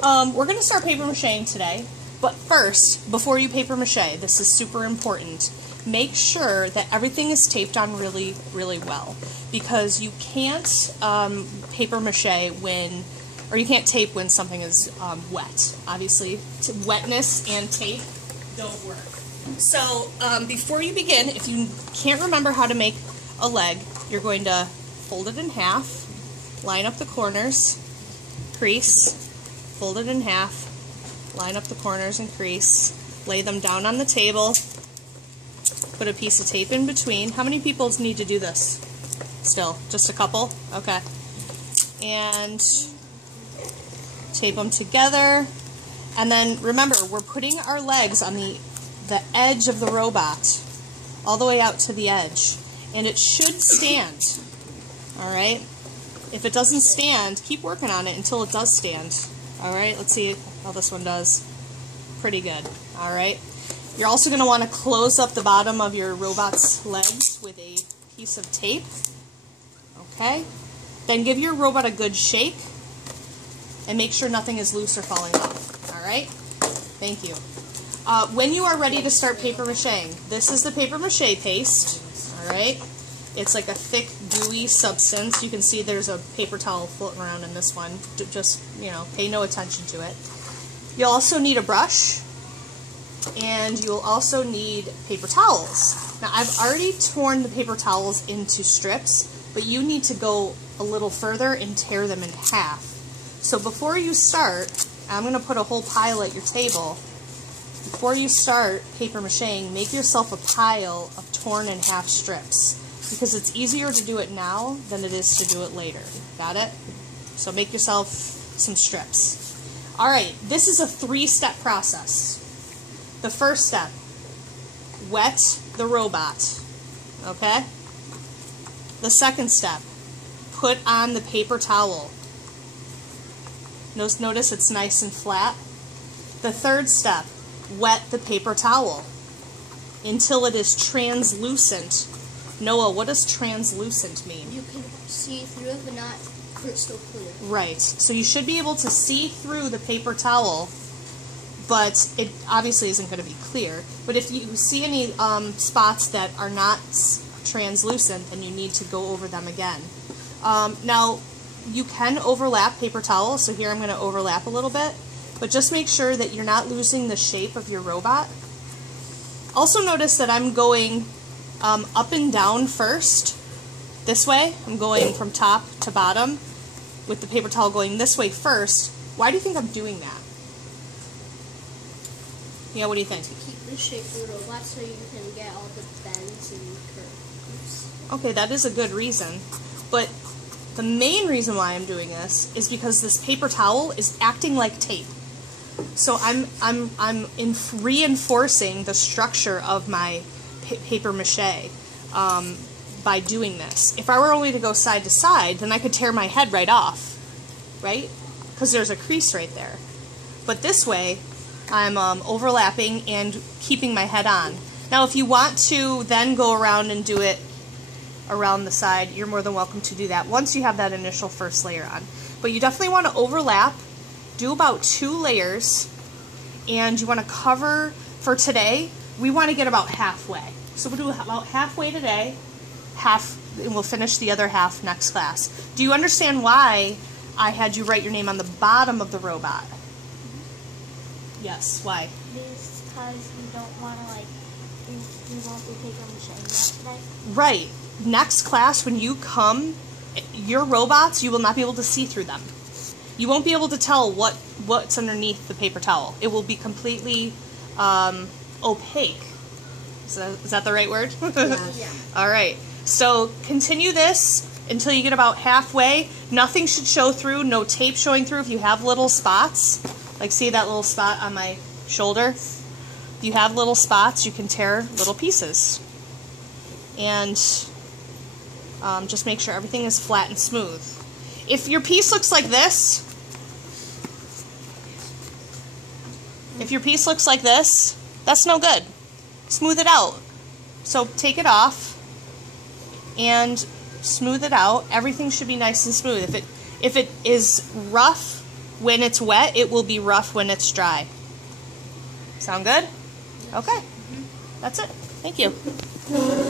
We're going to start paper macheing today, but first, before you paper mache, this is super important, make sure that everything is taped on really, really well, because you can't paper mache when, or you can't tape when something is wet. Obviously, wetness and tape don't work. So before you begin, if you can't remember how to make a leg, you're going to fold it in half, line up the corners, crease, fold it in half, line up the corners and crease, lay them down on the table, put a piece of tape in between. How many people need to do this? Still, just a couple? Okay. And tape them together. And then remember, we're putting our legs on the edge of the robot, all the way out to the edge. And it should stand. Alright? If it doesn't stand, keep working on it until it does stand. Alright, let's see how this one does. Pretty good. Alright. You're also going to want to close up the bottom of your robot's legs with a piece of tape. Okay. Then give your robot a good shake and make sure nothing is loose or falling off. Alright? Thank you. When you are ready to start paper macheing, this is the paper mache paste. Alright? It's like a thick, gooey substance. You can see there's a paper towel floating around in this one. Just, you know, pay no attention to it. You'll also need a brush, and you'll also need paper towels. Now, I've already torn the paper towels into strips, but you need to go a little further and tear them in half. So before you start, I'm going to put a whole pile at your table. Before you start paper macheing, make yourself a pile of torn in half strips, because it's easier to do it now than it is to do it later. Got it? So make yourself some strips. Alright, this is a 3-step process. The first step, wet the robot. Okay? The second step, put on the paper towel. Notice it's nice and flat. The third step, wet the paper towel until it is translucent. Noah, what does translucent mean? You can see through it, but not crystal clear. Right. So you should be able to see through the paper towel, but it obviously isn't going to be clear. But if you see any spots that are not translucent, then you need to go over them again. Now, you can overlap paper towels, so here I'm going to overlap a little bit, but just make sure that you're not losing the shape of your robot. Also notice that I'm going up and down first, this way. I'm going from top to bottom with the paper towel going this way first. Why do you think I'm doing that? Yeah, what do you think? To keep the shape of the robot so you can get all the bends and curves. Okay, that is a good reason. But the main reason why I'm doing this is because this paper towel is acting like tape. So I'm reinforcing the structure of my paper mache by doing this. If I were only to go side to side, then I could tear my head right off, right? Because there's a crease right there. But this way, I'm overlapping and keeping my head on. Now, if you want to then go around and do it around the side, you're more than welcome to do that once you have that initial first layer on. But you definitely want to overlap, do about 2 layers, and you want to cover, for today, we want to get about halfway. So we'll do about halfway today, and we'll finish the other half next class. Do you understand why I had you write your name on the bottom of the robot? Yes, why? Because we don't want to, we won't be paper macheing that today. Right. Next class, when you come, your robots, you will not be able to see through them. You won't be able to tell what's underneath the paper towel. It will be completely opaque. Is that the right word? Yeah. All right. So continue this until you get about halfway. Nothing should show through, no tape showing through. If you have little spots, like see that little spot on my shoulder? If you have little spots, you can tear little pieces. And just make sure everything is flat and smooth. If your piece looks like this, that's no good. Smooth it out. So take it off and smooth it out. Everything should be nice and smooth. If it is rough when it's wet, it will be rough when it's dry. Sound good? Okay. That's it. Thank you.